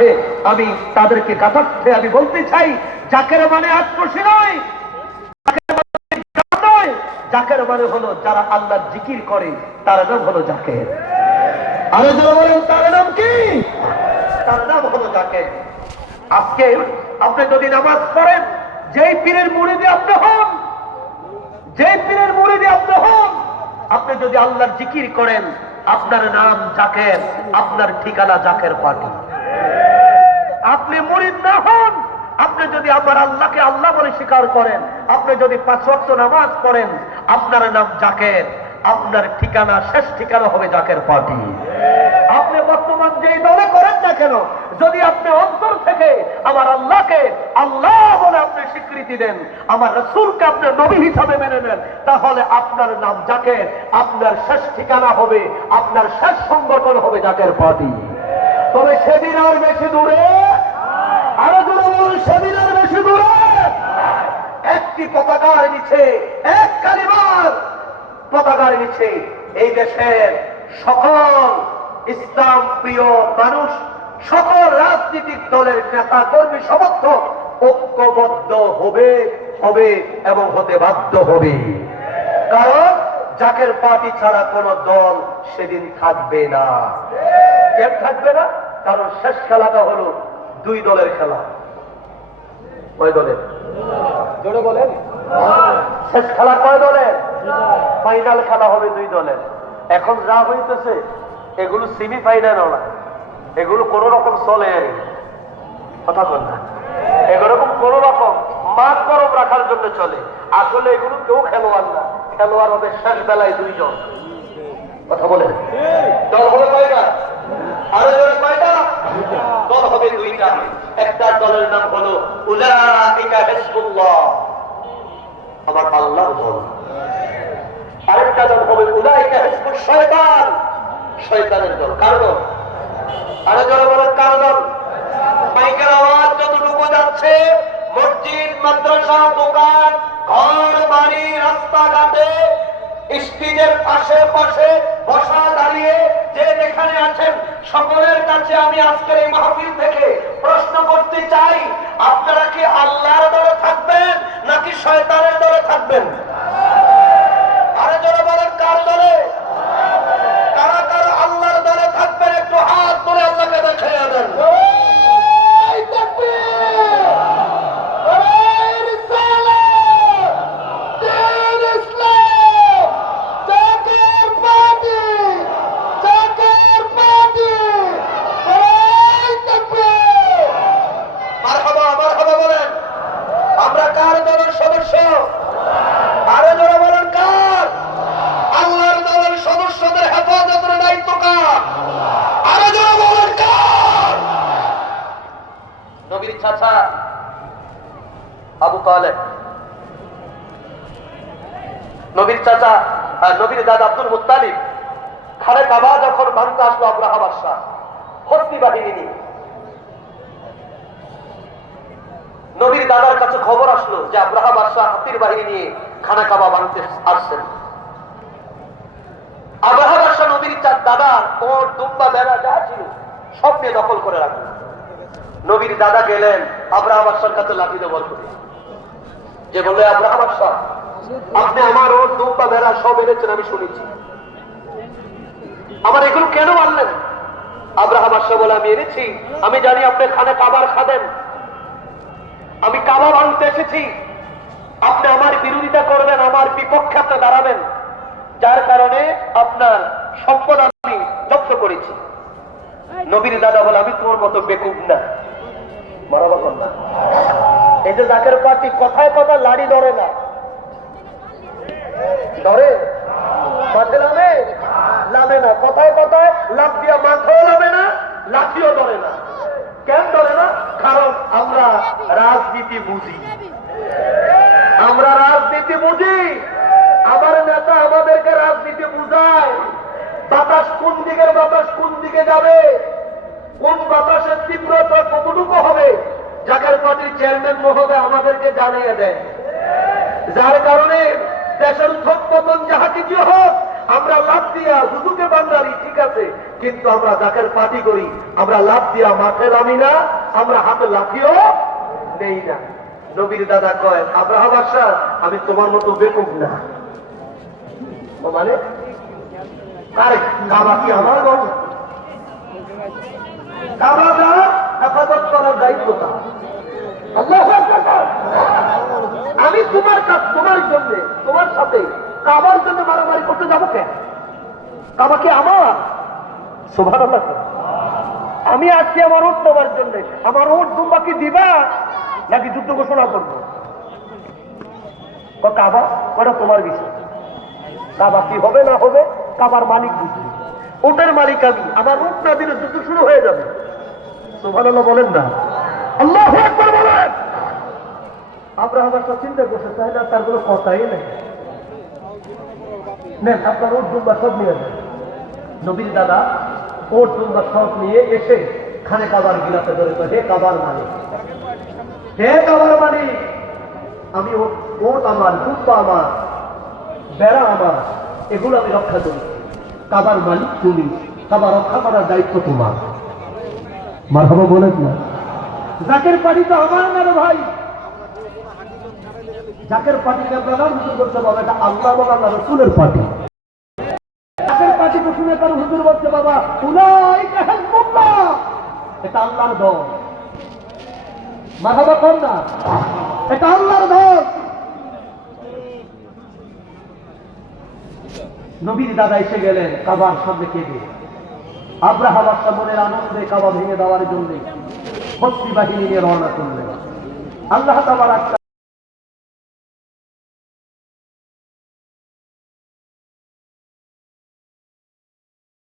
আছে, আমি তাদেরকে কাটাচ্ছে আমি বলতে চাই, জাকের মানে আত্মসী নয়, জাকের মানে হলো যারা আল্লাহর জিকির করে, তার নাম হলো জাকের। আরো যারা বলেন তার নাম কি? তার নাম হলো জাকের। আজকে আপনি যদি নামাজ পড়েন, যেই পীরের মুরিদি আপনি হন, যেই পীরের মুরিদি আপনি হন, আপনি যদি আল্লাহর জিকির করেন, আপনার নাম জাকের, আপনার ঠিকানা জাকের পার্টি। আপনি মুরিদ না হন, আপনি যদি আমার আল্লাহকে আল্লাহ বলে স্বীকার করেন, আপনি যদি 5 ওয়াক্ত নামাজ পড়েন, আপনার নাম জাকের, আপনার ঠিকানা শেষ ঠিকানা হবে জাকের পার্টি। আপনি বর্তমান যেই দলে করেন না কেন, যদি আপনি অন্তর থেকে আমার আল্লাহকে আল্লাহ বলে আপনি স্বীকৃতি দেন, আমার রাসূলকে আপনি নবী হিসাবে মেনে নেন, তাহলে আপনার নাম জাকের, আপনার শেষ ঠিকানা হবে, আপনার শেষ সংগঠন হবে জাকের পার্টি। তবে সেদিন আর বেশি দূরে, আরো দূরে বলুন, সেদিন আর বেশি দূরে একটি পতাকার নিচে, এক কালিমার পতাকার নিচে এই দেশের সকল ইসলাম প্রিয় মানুষ, সকল রাজনৈতিক দলের নেতা কর্মী সমর্থক ঐক্যবদ্ধ হবে এবং হতে বাধ্য হবে। কারণ জাকের পার্টি ছাড়া কোন দল সেদিন থাকবে না। কেন থাকবে না? কারণ শেষ খেলাটা হলো 2 দলের খেলা। কয় দলের? জোরে বলেন। শেষ খেলা কয় দলের? ফাইনাল খেলা হবে 2 দলের। এখন যা হইতেছে এগুলো সেমিফাইনাল না, এগুলো কোন রকম চলে, কথা বল না, এগুলো কোন রকম মাঠ গরম রাখার জন্য চলে। আসলে এগুলো কেউ খেলোয়াড় না, খেলোয়াড় হবে শেষ বেলায় 2 জন। কথা বলেন। দল হবে কয়টা? আরো জোরে কয়টা? দল হবে 2টা। একটা দলের নাম হলো উলাইকা হিজবুল্লাহ, আমার আল্লাহর দল। আরেকটা দল হবে উলাইকা হিজবুশ শয়তান, শয়তানের দল। কার দল? আরো জোরে বলেন, কার দল? মাইকের আওয়াজ যতটুকু যাচ্ছে, মসজিদ, মাদ্রাসা, দোকান, ঘর বাড়ি, রাস্তাঘাটে, স্টেজের আশেপাশে বসা দাঁড়িয়ে যে যেখানে আছেন, সকলের কাছে আমি আজকের এই মাহফিল থেকে প্রশ্ন করতে চাই, আপনারা কি আল্লাহর দলে থাকবেন নাকি শয়তানের দলে থাকবেন? আরে যারা বলেন কার দলে? কারা কারা আল্লাহর দলে থাকবেন একটু হাত তুলে আল্লাহকে দেখাইয়া দেন। নবীর চাচা আবু তালেব, নবীর চাচা নবীর দাদা আব্দুল মুত্তালিব খানে কাবা যখন ভাঙতে আসলো আবরাহা বাদশাহ হস্তি বাহিনী নিয়ে, নবীর দাদার কাছে খবর আসলো যে আবরাহা বাদশাহ হাতির বাহিনী নিয়ে খানা কাবা ভাঙতে আসছেন। আবরাহা বাদশাহ নবীর দাদার ওর দুম্বা বেড়া যা ছিল সব নিয়ে দখল করে রাখলেন। নবীর দাদা গেলেন আবরাহা বাদশার কাছে লাঠি দেওয়ার করে, যে বললে আবরাহা বাদশাহ আপনি আমার ওর দুম্বা বেড়া সব এনেছেন, আমি শুনেছি, আমার এগুলো কেন আনলেন? আবরাহা বাদশাহ বলে আমি এনেছি, আমি জানি আপনি খানে কাবার খাদেন, আমি কাবা ভাঙতে এসেছি, আপনি আমার বিরোধিতা করবেন, আমার বিপক্ষে আপনি দাঁড়াবেন, যার কারণে আপনার সম্পদ আমি জব্দ করেছি। নবীর দাদা বলে আমি তোমার মতো বেকুব না, বরাবর না। এই যে জাকের পার্টি কথায় কথা লাড়ি ধরে না, ধরে মাঠে নামে না, কথায় কথায় লাভ দিয়া মাথাও নামে না, লাঠিও ধরে না। কেন ধরে না? কারণ আমরা রাজনীতি বুঝি, আমরা রাজনীতি বুঝি। আমার নেতা আমাদেরকে রাজনীতি বুঝায়, বাতাস কোন দিকে যাবে, কোন বাতাসের তীব্রতা কতটুকু হবে, জাকের পার্টির চেয়ারম্যান মহোদয় আমাদেরকে জানিয়ে দেয়। যার কারণে দেশের উত্থান যাহা কিছু হোক, আমরা লাভ দিয়া হুজুকে বান্দারি, ঠিক আছে, কিন্তু আমরা জাকের পার্টি করি, আমরা লাফ দিয়া মাঠে নামি না, আমরা হাতে লাফিও নেই না। নবীর দাদা কয়, আব্রাহা বাদশা, আমি তোমার মতো বেকুব না। ও মানে আরে কাবা কি আমার গল্প? কাবাটা হেফাজত করার দায়িত্ব তার। আল্লাহু আকবার। আমি তোমার কাছে, তোমার জন্য, তোমার সাথে কাবার জন্য মারামারি করতে যাবো কেন? কাবা কি আমার? সুবহানাল্লাহ। আমি আজকে আমার ওট নেওয়ার জন্য, আমার ওট দুম্বা কি দিবা নাকি যুদ্ধ ঘোষণা করবো? কাবা ওটা তোমার বিষয়। কাবা কি হবে না হবে কাবার মালিক বুঝবে, ওটার মালিক আমি। আমার ওট না দিলে যুদ্ধ শুরু হয়ে যাবে। সুবহানাল্লাহ বলেন না, আল্লাহু আকবার বলেন। আব্রাহা বাদশা চিন্তা করছে, তাহলে তার কোনো কথাই নেই। নেন আপনার ওট দুম্বা সব নিয়ে যান। নবীর দাদা ওট দুম্বা সব নিয়ে এসে খানে কাবার গিলাতে ধরে, হে কাবার মালিক, হে কাবার মালিক, আমি ওট আমার, দুম্বা আমার, বেড়া আমার, এগুলো আমি রক্ষা করি। কাবার মালিক তুমি, কাবা রক্ষা করার দায়িত্ব তোমার। মারহাবা বলেন না। জাকের পার্টি তো আমার না রে ভাই। জাকের পার্টিকে প্রধান হুজুর বলছে, বাবা এটা আল্লাহ এবং আল্লাহ রাসূলের পার্টি। জাকের পার্টি তো শুনে তার হুজুর বলছে, বাবা উলাইকা হিজবুল্লাহ, এটা আল্লাহর দল। মারহাবা কোন না, এটা আল্লাহর দল। নবীর দাদা এসে গেলেন কাবার সামনে কেঁদে। আব্রাহা বাদশা মনের আনন্দে কাবা ভেঙে দেওয়ার জন্য হস্তি বাহিনী নিয়ে রওনা করলেন। আল্লাহ তাবারাক